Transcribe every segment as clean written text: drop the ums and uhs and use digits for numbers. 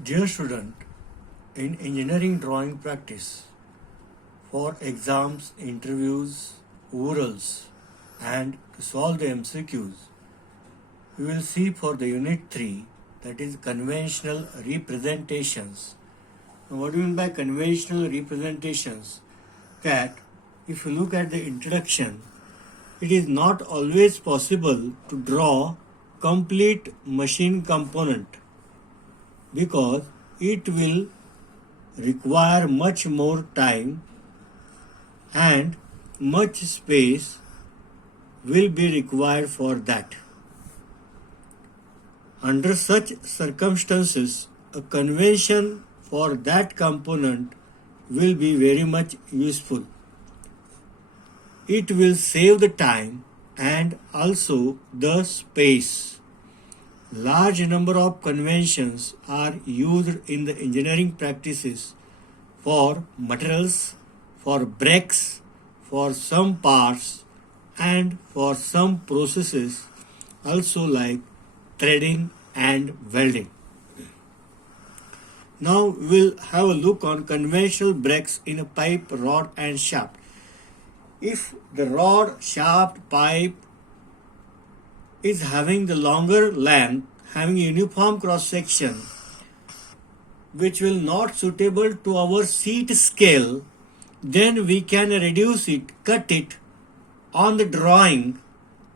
Dear student, in engineering drawing practice, for exams, interviews, orals, and to solve the MCQs, we will see for the unit 3, that is conventional representations. Now, what do you mean by conventional representations? That if you look at the introduction, it is not always possible to draw complete machine component because it will require much more time and much space will be required for that. Under such circumstances, a convention for that component will be very much useful. It will save the time and also the space. Large number of conventions are used in the engineering practices for materials, for brakes, for some parts, and for some processes, also like threading and welding. Now we'll have a look on conventional brakes in a pipe, rod, and shaft. If the rod, shaft, pipe is having the longer length, having a uniform cross section, which will not suitable to our seat scale, then we can reduce it, cut it on the drawing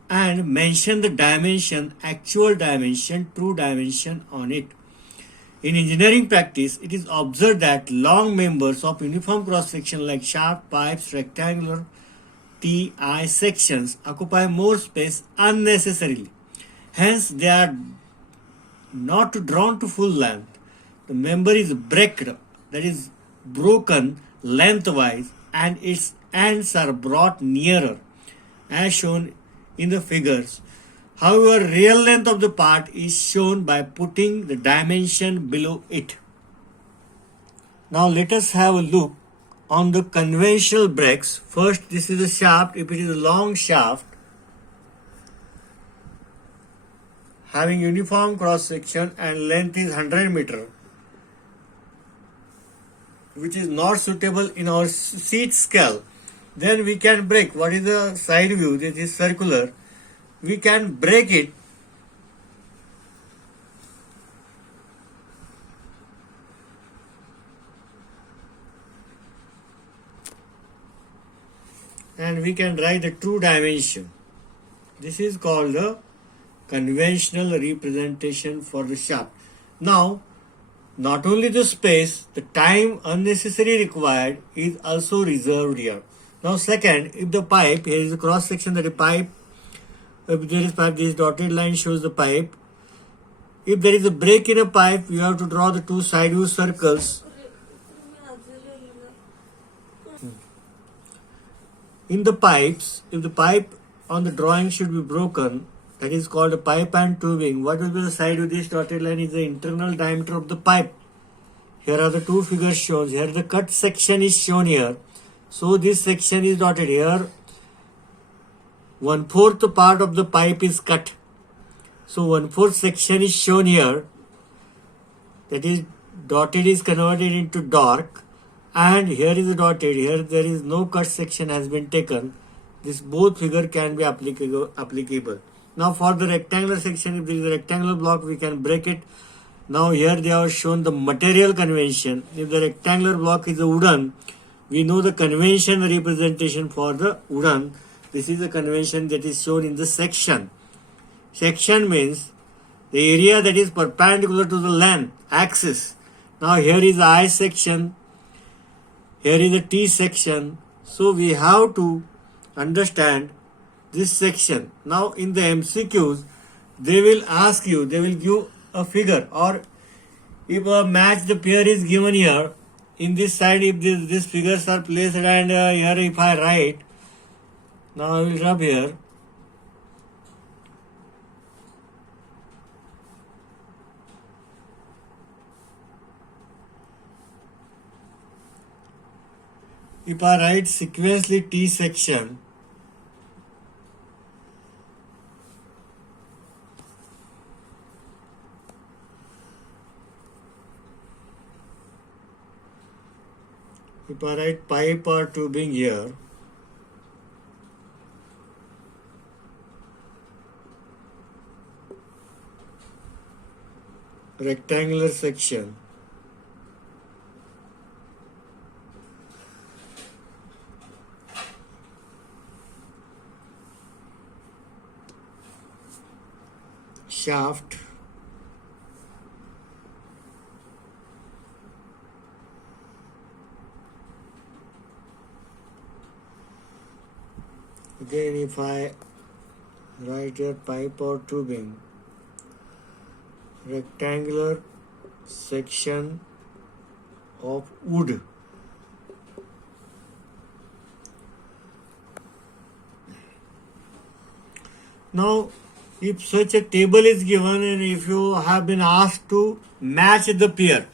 and mention the dimension, actual dimension, true dimension on it. In engineering practice, it is observed that long members of uniform cross section like shaft, pipes, rectangular TI sections occupy more space unnecessarily. Hence, they are not drawn to full length. The member is braked, that is broken lengthwise, and its ends are brought nearer, as shown in the figures. However, real length of the part is shown by putting the dimension below it. Now let us have a look on the conventional brakes. First, this is the shaft. If it is a long shaft having uniform cross section and length is 100 meter, which is not suitable in our seat scale, then we can break. What is the side view? This is circular. We can break it and we can write the true dimension. This is called the conventional representation for the shaft. Now, not only the space, the time unnecessary required is also reserved here. Now, second, if the pipe, here is a cross section that a pipe, if there is pipe, this dotted line shows the pipe. If there is a break in a pipe, you have to draw the two side view circles. In the pipes, if the pipe on the drawing should be broken, that is called a pipe and tubing. What will be the side of this dotted line is the internal diameter of the pipe. Here are the two figures shown. Here the cut section is shown here. So this section is dotted here. 1/4 part of the pipe is cut. So 1/4 section is shown here. That is dotted is converted into dark. And here is the dotted. Here there is no cut section has been taken. This both figure can be applicable. Now for the rectangular section, if there is a rectangular block, we can break it. Now here they have shown the material convention. If the rectangular block is a wooden, we know the convention representation for the wooden. This is the convention that is shown in the section. Section means the area that is perpendicular to the length axis. Now here is the I section. Here is the T section. So we have to understand this section. Now in the MCQs, they will ask you, they will give a figure, or if a match the pair is given here, in this side if these figures are placed, and here if I write, now I will rub here. If I write sequentially T section, if I write pipe or tubing here, rectangular section, shaft, again if I write here pipe or tubing, rectangular section of wood. Now, if such a table is given and if you have been asked to match the pair,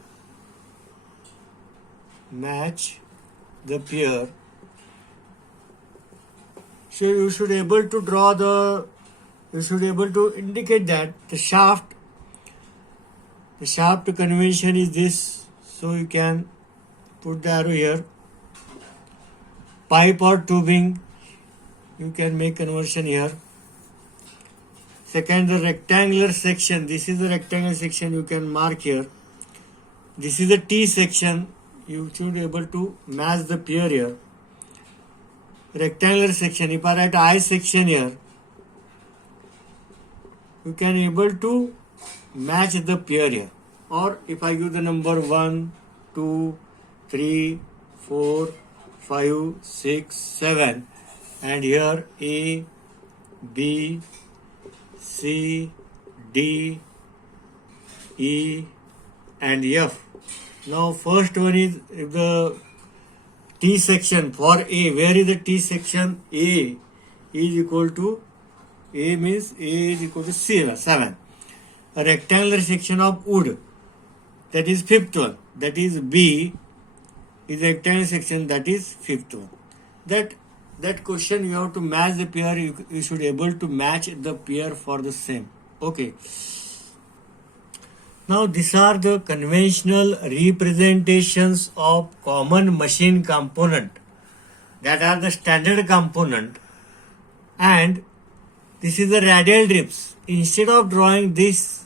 so you should able to indicate that the shaft convention is this, so you can put the arrow here. Pipe or tubing, you can make conversion here. Second, the rectangular section, this is the rectangular section, you can mark here. This is the T section, you should able to match the pair here. Rectangular section, if I write I section here, you can able to match the pair here. Or if I give the number 1, 2, 3, 4, 5, 6, 7 and here A, B, C, D, E and F. Now first one is the T section for A. Where is the T section? A is equal to, A means A is equal to 7. A rectangular section of wood, that is fifth one. That is B is a rectangular section, that is fifth one. That question you have to match the pair, you should able to match the pair for the same. Okay. Now these are the conventional representations of common machine component, that are the standard component, and this is the radial drips. Instead of drawing this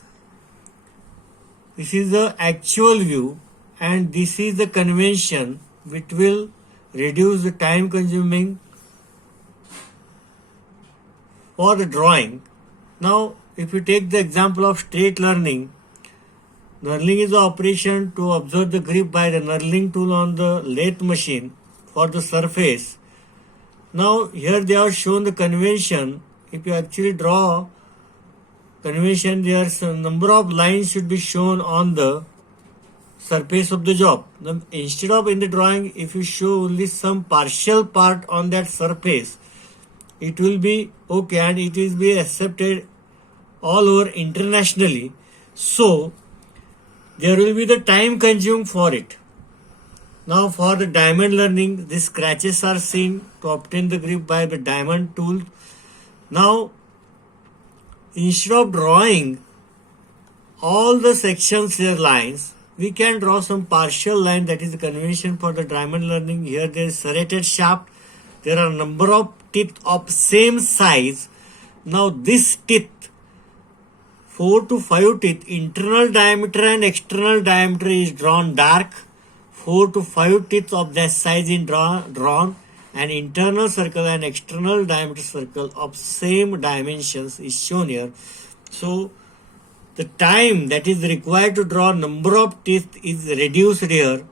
is the actual view and this is the convention which will reduce the time consuming for the drawing. Now if you take the example of straight knurling, knurling is the operation to observe the grip by the knurling tool on the lathe machine for the surface. Now here they have shown the convention. If you actually draw convention, there are some number of lines should be shown on the surface of the job. Now, instead of in the drawing, if you show only some partial part on that surface, it will be okay and it will be accepted all over internationally. So there will be the time consumed for it. Now for the diamond knurling, the scratches are seen to obtain the grip by the diamond tool. Now instead of drawing all the sections here lines, we can draw some partial line, that is the convention for the diamond knurling. Here there is serrated shaft. There are number of teeth of same size. Now this teeth, 4 to 5 teeth, internal diameter and external diameter is drawn dark. 4 to 5 teeth of that size is drawn and internal circle and external diameter circle of same dimensions is shown here. So the time that is required to draw number of teeth is reduced here.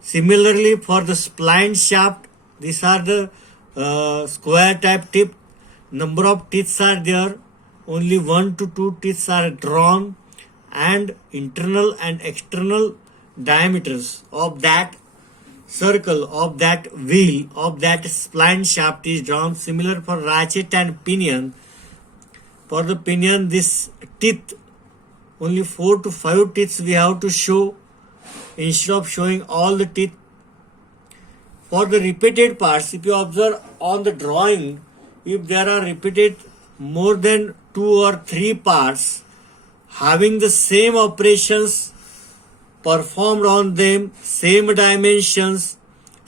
Similarly for the spline shaft, these are the square type tip. Number of teeth are there. Only 1 to 2 teeth are drawn and internal and external diameters of that circle, of that wheel, of that spline shaft is drawn. Similar for ratchet and pinion. For the pinion, this teeth, only 4 to 5 teeth we have to show instead of showing all the teeth. For the repeated parts, if you observe on the drawing, if there are repeated more than 2 or 3 parts having the same operations performed on them, same dimensions,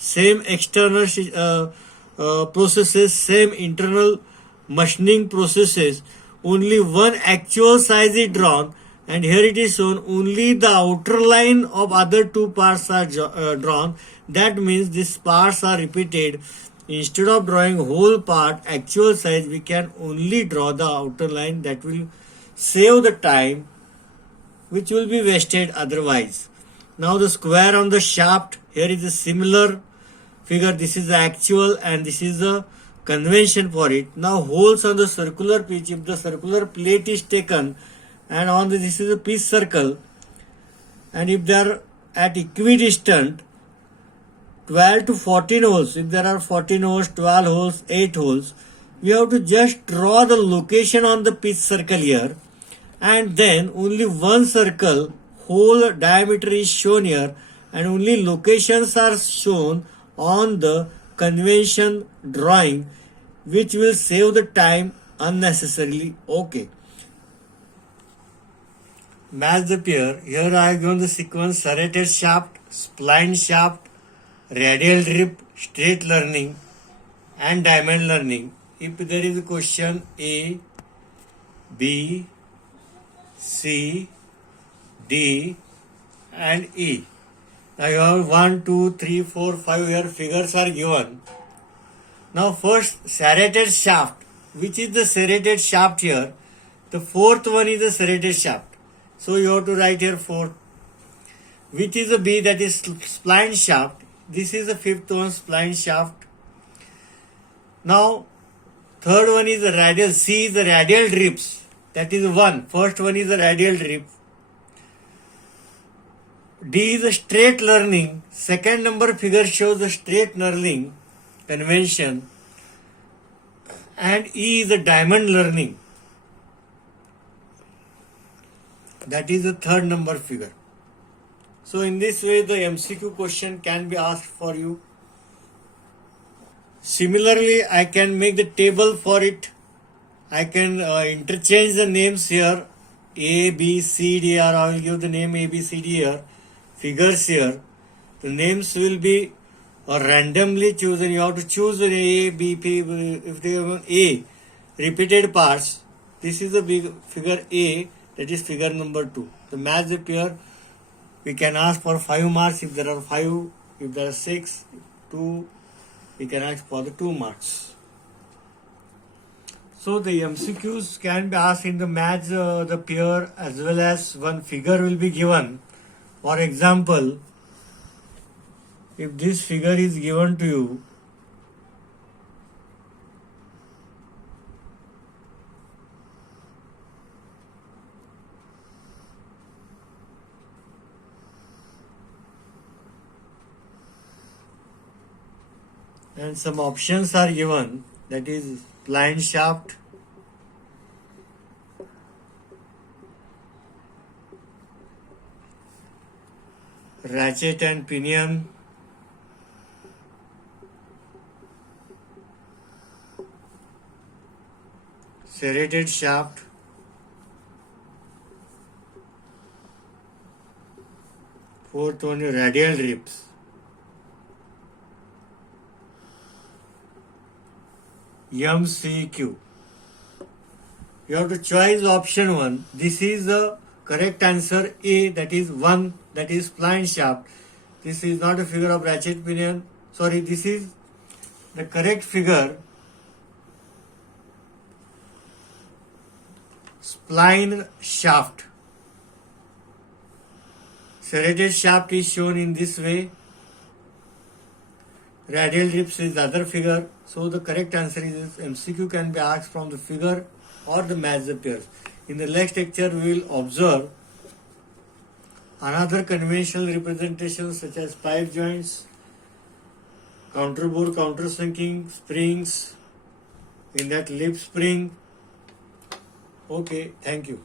same external processes, same internal machining processes, only one actual size is drawn, and here it is shown only the outer line of other two parts are drawn. That means these parts are repeated. Instead of drawing whole part actual size, we can only draw the outer line. That will save the time which will be wasted otherwise. Now the square on the shaft, here is a similar figure. This is the actual and this is the convention for it. Now holes on the circular pitch, if the circular plate is taken and on this is a pitch circle, and if they are at equidistant 12 to 14 holes, if there are 14 holes, 12 holes, 8 holes, we have to just draw the location on the pitch circle here, and then only one circle whole diameter is shown here, and only locations are shown on the convention drawing, which will save the time unnecessarily. Okay. Match the pair. Here I have given the sequence: serrated shaft, spline shaft, radial drip, straight learning, and diamond learning. If there is a question A, B, C, D, and E. Now you have 1, 2, 3, 4, 5 here figures are given. Now first serrated shaft. Which is the serrated shaft here? The fourth one is the serrated shaft. So you have to write here 4. Which is the B? That is spline shaft. This is the fifth one, spline shaft. Now third one is the radial. C is the radial drips. That is 1. First one is the radial drip. D is the straight learning. Second number figure shows the straight learning convention. And E is the diamond learning. That is the third number figure. So in this way the MCQ question can be asked for you. Similarly, I can make the table for it. I can interchange the names here. A, B, C, D, or I will give the name A, B, C, D here. Figures here. The names will be randomly chosen. You have to choose an A, B, P. If they have A, repeated parts. This is the big figure A. That is figure number 2. The match the pair. We can ask for 5 marks if there are 5. If there are 6, 2, we can ask for the 2 marks. So the MCQs can be asked in the match the pair, as well as one figure will be given. For example, if this figure is given to you, and some options are given, that is spline shaft, ratchet and pinion, serrated shaft, fourth one is radial drips. MCQ. You have to choose option 1. This is the correct answer. A, that is 1, that is spline shaft. This is not a figure of ratchet pinion. Sorry, this is the correct figure. Spline shaft. Serrated shaft is shown in this way. Radial drips is the other figure. So the correct answer is MCQ can be asked from the figure or the match the pairs. In the next lecture, we will observe another conventional representation such as pipe joints, counterbore, countersinking, springs, in that lip spring. Okay, thank you.